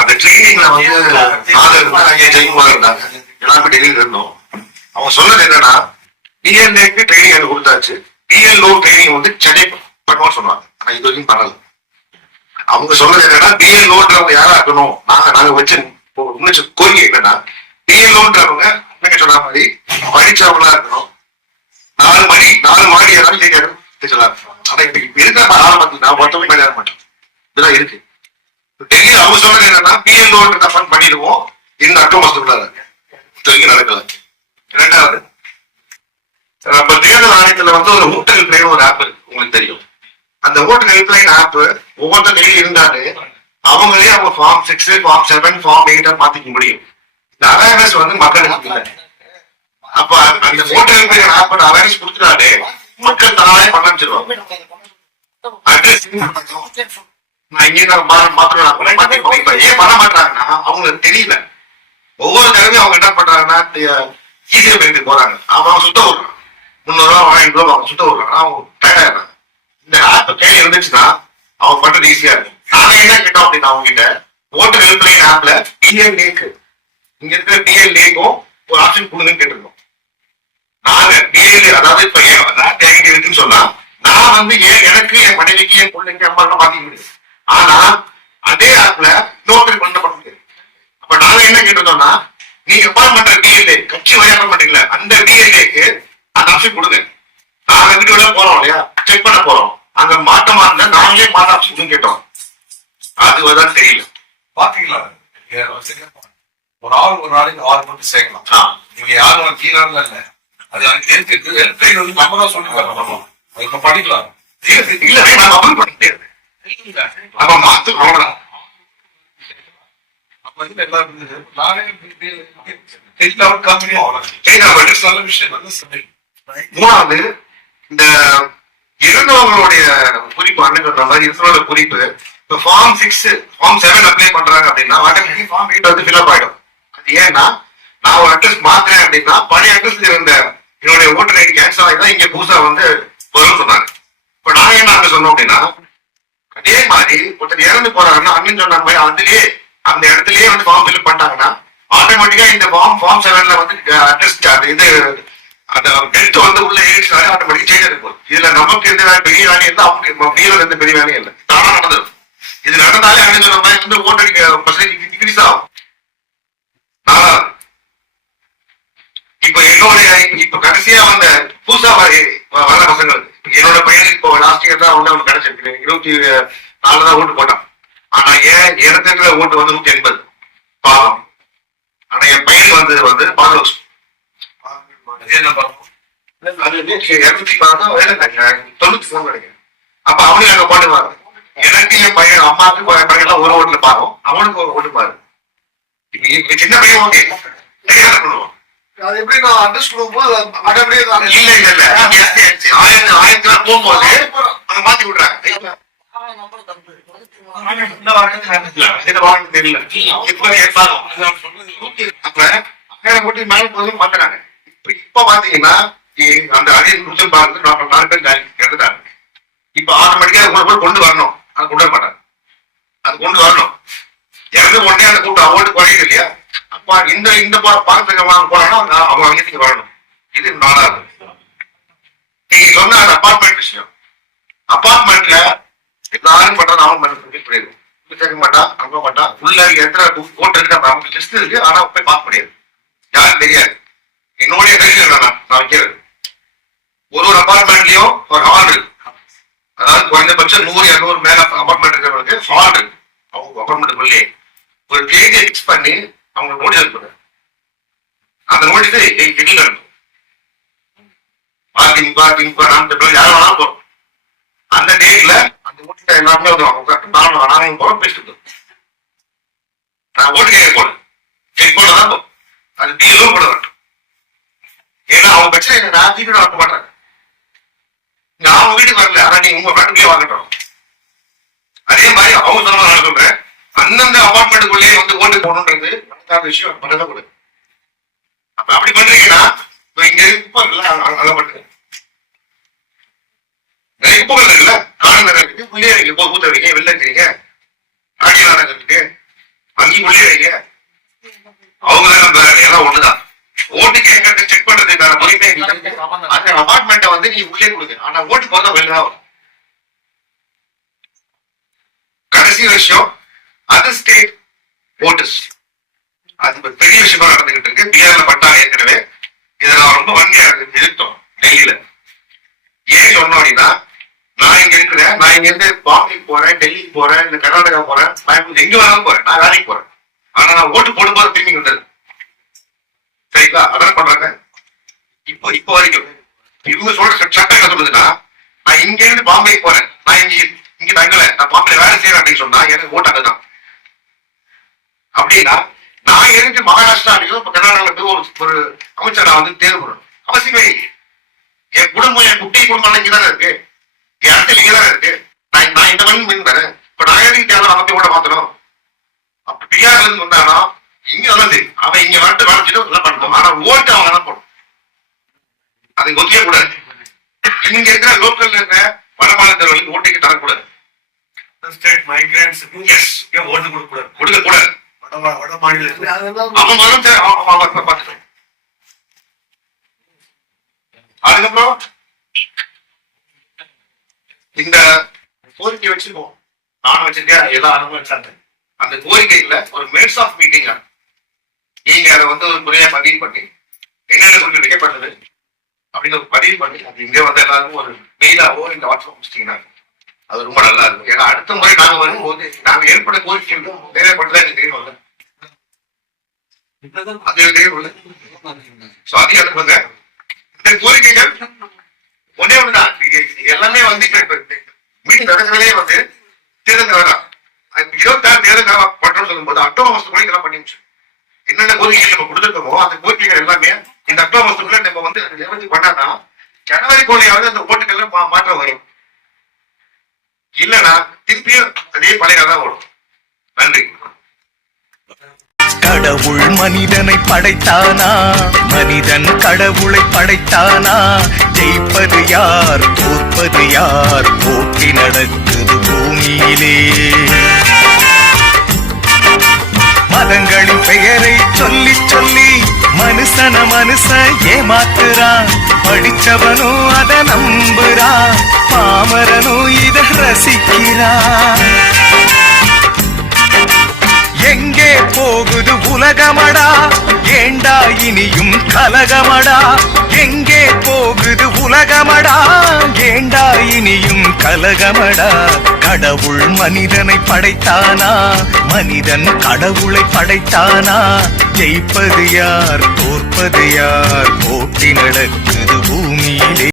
அந்த ட்ரைனிங்ல வந்து நாலு இருந்தாங்க ஜெயக்குமார் இருந்தாங்க. எல்லாருமே டெல்லியில இருந்தோம். அவங்க சொன்னது என்னன்னா டிஎன்ஏக்கு ட்ரைனிங் எனக்கு கொடுத்தாச்சு. டிஎல்ஓ ட்ரைனிங் வந்து சென்னை பண்ணுவோம்னு சொன்னாங்க. ஆனா இது வரைக்கும் பண்ணல. அவங்க சொன்னது என்னன்னா டிஎல்ஓன்றவங்க யாரா இருக்கணும்? நாங்க நாங்க வச்சு கோரிக்கை என்னன்னா டிஎல்ஓன்றவங்க நீங்க சொன்ன மாதிரி படிச்சவங்களா இருக்கணும். நாலு மணி நாலு மாடி தெரியாது ஆனா இன்னைக்கு இப்ப இருக்கிற இதெல்லாம் இருக்கு. டெல்லி அவங்க சொன்னது என்னன்னா பிஎல்ஓன்றத ஃபண்ட் பண்ணிடுவோம். இந்த அக்டோபர் மாசத்துக்குள்ள இது நடக்கல. ரெண்டாவது நம்ம தேர்தல் ஆணையத்துல வந்து ஒரு ஓட்டர் ஹெல்ப்லைன் ஒரு ஆப் இருக்கு. உங்களுக்கு தெரியும். அந்த ஓட்டர் ஹெல்ப்லைன் ஆப் ஒவ்வொருத்தர் கையில் இருந்தாலே அவங்களே அவங்க form six form seven form எயிட்டா மாத்திக்க முடியும். இந்த அவேர்னஸ் வந்து மக்களுக்கு அப்ப அந்த ஓட்டர் ஹெல்ப்லைன் ஆப் அவேர்னஸ் கொடுத்துட்டாலே மக்கள் தானே பண்ண ஆரம்பிச்சிருவாங்க அட்ரஸ் நான் இங்கே நான் மா- மாத்திரம் மாட்டேன். இப்ப ஏன் பண்ண மாட்டாங்கன்னா அவங்களுக்கு தெரியல. ஒவ்வொரு தடவையும் அவங்க என்ன பண்றாங்கன்னா ஈஸியா பேருக்கு போறாங்க. அவன் அவன் சுத்த விடுறான் முந்நூறு ரூபா ஆயிரம் ரூபா அவன் சுத்த விடுறான் அவன் டயர்டாயிடுறான் இந்த ஆப் கையில இருந்துச்சுன்னா அவன் பண்றது ஈஸியா இருக்கும். நாங்க என்ன கேட்டோம் அப்படின்னா அவங்க கிட்ட ஓட்டர் ஹெல்ப்லைன் ஆப்ல டிஎல் லேக்கு இங்க இருக்கிற டிஎல் லேக்கும் ஒரு ஆப்ஷன் கொடுங்கன்னு கேட்டிருக்கோம் நாங்க டிஎல் அதாவது இப்ப நாட்டு ஐடி இருக்குன்னு சொன்னா நான் வந்து ஏன் எனக்கு என் மனைவிக்கு என் பிள்ளைக்கு அம்மா மாத்திக்க முடியும் ஆனா அதே ஆப்ல நோட்டரி பண்ண பண்ண முடியாது அப்ப நாங்க என்ன கேட்டிருந்தோம்னா நீங்க அப்பாயின் பண்ற டிஎல்ஏ கட்சி வரையா பண்ணீங்களா அந்த டிஎல்ஏக்கு அந்த ஆப்ஷன் கொடுங்க நாங்க வீடியோல போறோம் இல்லையா? செக் பண்ண போறோம். அங்க மாற்றமா இருந்தா நாங்களே மாற்ற ஆப்ஷன் கேட்டோம். அது தான் தெரியல. பாத்தீங்களா? ஒரு ஆள் ஒரு நாளைக்கு ஆறு மட்டும் சேர்க்கலாம். நீங்க யாரும் கீழால இல்ல அது எனக்கு இருக்கு. ஹெல்ப்லைன் வந்து நம்ம தான் சொல்லி தரணும் அது இப்ப படிக்கலாம். இல்ல இல்ல அமல் பண்ண முடியாது அப்ப மாத்து அவ்வளவுதான். அப்ப இதுல கம்பெனி டெலிகிராம் company. நல்ல விஷயம். மூணாவது இந்த இருந்தவங்களுடைய குறிப்பு அண்ணன் சொன்ன மாதிரி இருந்தவங்களோட குறிப்பு இப்போ form six form seven apply பண்றாங்க அப்படின்னா ஆட்டோமேட்டிக் ஃபார்ம் எயிட் வந்து ஃபில்அப் ஆயிடும். அது ஏன்னா நான் ஒரு அட்ரஸ் மாத்துறேன் அப்படின்னா பழைய அட்ரஸ்ல இருந்த என்னுடைய ஓட்டர் ஐடி கேன்சல் ஆகி தான் இங்க புதுசா வந்து பதில் சொன்னாங்க. இப்ப நாங்க என்ன அங்க சொன்னோம் அப்படின்னா அதே மாதிரி ஒருத்தர் இறந்து போறாங்கன்னா அண்ணன் சொன்ன மாதிரி அதுலயே அந்த இடத்துலயே வந்து ஃபார்ம் ஃபில் பண்ணிட்டாங்கன்னா ஆட்டோமேட்டிக்கா இந்த ஃபார்ம் ஃபார்ம் செவன்ல வந்து அட்ரஸ் இது அந்த டெத் வந்து உள்ள ஏறிச்சுனாலே ஆட்டோமேட்டிக் சேஞ்ச் இருக்கும் இதுல நமக்கு எந்த பெரிய வேலையும் இல்லை அவங்க எந்த பெரிய வேலையும் இல்லை. தானா நடந்தது இது நடந்தாலே அண்ணன் சொன்ன மாதிரி வந்து ஓட்டடிக்க பர்சன்டேஜ் இன்க்ரீஸ் ஆகும் நாலாவது இப்ப என்னுடைய இப்ப கடைசியா வந்த புதுசா வர வர என்னோட பையனுக்கு இப்போ லாஸ்ட் இயர் தான் வந்து அவனுக்கு கிடைச்சிருக்கு இருபத்தி நாலு தான் ஓட்டு போட்டான். ஆனா ஏன் இடத்துல ஓட்டு வந்து நூத்தி எண்பது? பாவம். ஆனா என் பையனுக்கு வந்தது வந்து பதினோரு அது தொண்ணூத்தி கிடைக்கும் அப்ப அவனுக்கு அங்க போட்டுவாரு எனக்கு என் பையன் அம்மாவுக்கு பையன் எல்லாம் ஒரு ஓட்டுல பாரும் அவனுக்கு ஒரு ஓட்டு பாரு. சின்ன பையன் ஓகே. பண்ணுவான். அது எப்படி நான் அட்ரஸ் கொடுக்கும்போது ஆட்டோமேட்டிக் இல்ல இல்ல இல்ல. ஆயிரத்தி ஆயிரத்தி ஆயிரத்தி போகும்போது அங்க மாத்தி விடுறாங்க இப்ப கோடி பாத்தீங்கன்னா அந்த குடிச்சல் பார்த்து நாற்பது நாலு பேர் ஜாயின் இறந்துட்டாங்க இப்ப ஆட்டோமேட்டிக்கா ஒரு பேர் கொண்டு வரணும். அது கொண்டு வர மாட்டாங்க. அது கொண்டு வரணும். இறந்து உடனே அந்த கூட்டம் ஓட்டு குறையுது இல்லையா? இந்த இந்த பாரத்துக்கு வாங்க போறாங்கன்னா அவங்க அவங்க வரணும். இது நாலாவது நீங்க சொன்ன அந்த அபார்ட்மெண்ட் விஷயம். அப்பார்ட்மெண்ட்ல எல்லாரும் பண்றது அவன் பண்ணி புரியுது கேட்க மாட்டான் அங்க மாட்டான் உள்ள எத்தனை ஓட்டு இருக்கு அப்ப அவங்களுக்கு லிஸ்ட் இருக்கு. ஆனா போய் பார்க்க முடியாது. யாரும் தெரியாது. என்னுடைய கையில் நான் நான் வைக்கிறது. ஒரு ஒரு அபார்ட்மெண்ட்லயும் ஒரு ஹால் இருக்கு. அதாவது குறைந்தபட்சம் நூறு இரநூறு மேல அபார்ட்மெண்ட் இருக்கிறவங்களுக்கு ஹால் இருக்கு. அவங்க அபார்ட்மெண்ட்டுக்குள்ளே ஒரு தேதியை ஃபிக்ஸ் பண்ணி அவங்க நோட்டீஸ் அனுப்புங்க அந்த நோட்டீஸ் எங்கிட்ட இருக்கும் பார்க்கிங் பார்க்கிங் நாம் யாரும் வேணாலும் போறோம் அந்த டேட்ல அந்த ஓட்டு எல்லாருமே வருவாங்க நானும் வேணாலும் போறோம் பேசிட்டு நான் ஓட்டு கேட்க போனேன். செக் பண்ண தான் போறோம் அது டீலும் போட வேண்டும். ஏன்னா அவங்க பிரச்சனை நான் தீவிரம் வாங்க மாட்டாங்க நான் அவங்க வீட்டுக்கு வரல. ஆனா நீங்க உங்க வீட்டுக்குள்ளே வாங்கட்டும் அதே மாதிரி அவங்க சொன்ன நான் சொல்றேன். அந்தந்த அபார்ட்மெண்ட்டுக்குள்ளேயே வந்து ஓட்டு போடணும் அந்த விஷயம் பண்ணதை கூட அப்ப அப்படி பண்றீங்கன்னா இங்க இருப்பாங்கல்ல அதை பண்ணுங்க நிறைய புகழ் இருக்குல்ல? காடு நகர் இருக்கு உள்ளே இருக்கு இப்போ ஊத்த இருக்கீங்க வெளில இருக்கிறீங்க ஆடியோ நகர் இருக்கு. அங்கேயும் உள்ளே இருக்கீங்க அவங்க தான் நம்ம எல்லாம் ஒண்ணுதான். ஓட்டு கேட்கறது செக் பண்றதுக்கான உரிமை எங்களுக்கு இருக்கு. அந்த அபார்ட்மெண்ட்டை வந்து நீ உள்ளே கொடுங்க. ஆனா ஓட்டு போதா வெளில தான் வரும். கடைசி விஷயம் அதர் ஸ்டேட் ஓட்டர்ஸ் அது பெரிய விஷயமா நடந்துகிட்டு இருக்கு. பீகார்ல பட்டாங்க ஏற்கனவே இதை நான் ரொம்ப வன்மையா எதிர்த்தோம் டெல்லியில. ஏன் சொன்னோம் அப்படின்னா நான் இங்க இருக்கிறேன். நான் இங்க இருந்து பாம்பேக்கு போறேன் டெல்லிக்கு போறேன் இல்ல கர்நாடகா போறேன். நான் எங்க வேணாலும் போறேன். நான் வேலைக்கு போறேன். ஆனா நான் ஓட்டு போடும்போது திரும்பி வந்தது சரிங்களா? அதான் பண்றாங்க? இப்போ இப்போ வரைக்கும். இவங்க சொல்ற சட்டம் என்ன சொல்லுதுன்னா நான் இங்க இருந்து பாம்பேக்கு போறேன். நான் இங்க இங்க தங்கல. நான் பாம்பே வேலை செய்யறேன் அப்படின்னு சொன்னா எனக்கு ஓட்டு அங்கதான். அப்படின்னா நான் இருந்து மகாராஷ்டிரா அப்படிங்கிறது இப்ப கர்நாடகாவில் போய் ஒரு ஒரு அமைச்சரா வந்து தேர்வு அவசியமே இல்லை என் குடும்பம் என் குட்டி குடும்பம் இங்க தானே இருக்கு. என் இடத்துல இங்க தானே இருக்கு. நான் நான் இந்த மணி மீன் தானே இப்ப நான் எதுக்கு தேவை அவன் கூட மாத்தணும்? அப்ப பீகார்ல இருந்து வந்தானா? இங்க வந்தது. அவன் இங்க வந்து வளர்ச்சிட்டு எல்லாம் பண்ணணும். ஆனா ஓட்டு அவங்க தான் போடும் அது ஒத்துக்கவே கூடாது. இங்க இருக்கிற லோக்கல்ல இருக்கிற வடமாநிலத்தவர்களுக்கு ஓட்டுக்கு தரக்கூடாது. ஸ்டேட் மைக்ரன்ஸ் ஓட்டு கொடுக்க கூடாது கொடுக்க கூடாது வட மாநிலத்தில் அவன் சரி, அவன் பார்த்துட்டோம் அதுக்கப்புறம் இந்த கோரிக்கை வச்சிருக்கோம். நானும் வச்சிருக்கேன் எல்லா அனுபவிச்சாங்க அந்த கோரிக்கையில ஒரு மினிட்ஸ் ஆஃப் மீட்டிங் நீங்க அதை வந்து ஒரு முறையா பதிவு பண்ணி என்னென்ன வைக்கப்பட்டது அப்படின்னு ஒரு பதிவு பண்ணி அது இங்க வந்து எல்லாருக்கும் ஒரு மெயிலாவோ இந்த வாட்ஸ்அப் முடிச்சிட்டீங்கன்னா அது ரொம்ப நல்லா இருக்கும். ஏன்னா அடுத்த முறை நாங்க வரும்போது நாங்க ஏற்பட கோரிக்கை நிறைவேற்றதான் எனக்கு தெரியும் அது தெரியும் சோ அதையும் அனுப்புங்க இந்த கோரிக்கைகள் ஒன்னே ஒண்ணுதான். எல்லாமே வந்து மீட்டிங் நடக்கிறதே வந்து தேர்தல் வேணாம் இருபத்தாறு தேர்தல் பட்டம் சொல்லும்போது அக்டோபர் மாசத்துக்குள்ள இதெல்லாம் பண்ணி முடிச்சு என்னென்ன கோரிக்கைகள் நம்ம கொடுத்துருக்கோமோ அந்த கோரிக்கைகள் எல்லாமே இந்த அக்டோபர் மாசத்துக்குள்ள நம்ம வந்து பண்ணாதான் ஜனவரி கோலையாவது அந்த ஓட்டுகள்ல மா- மாற்றம் வரும். இல்லைன்னா திருப்பியும் அதே பழைய தான் வரும் நன்றி. கடவுள் மனிதனை படைத்தானா? மனிதன் கடவுளை படைத்தானா? ஜெயிப்பது யார் தோற்பது யார்? போட்டி நடக்குது பூமியிலே. மதங்களின் பெயரை சொல்லி சொல்லி மனுஷன மனுஷன் ஏமாத்துறான். படிச்சவனும் அதை நம்புறான். பாமரனும் இத எங்கே போகுது உலகமடா? ஏண்டா இனியும் கலகமடா? எங்கே போகுது உலகமடா? ஏண்டா இனியும் கலகமடா? கடவுள் மனிதனை படைத்தானா? மனிதன் கடவுளை படைத்தானா? ஜெயிப்பது யார்? தோற்பது யார்? போட்டி நடக்குது பூமியிலே.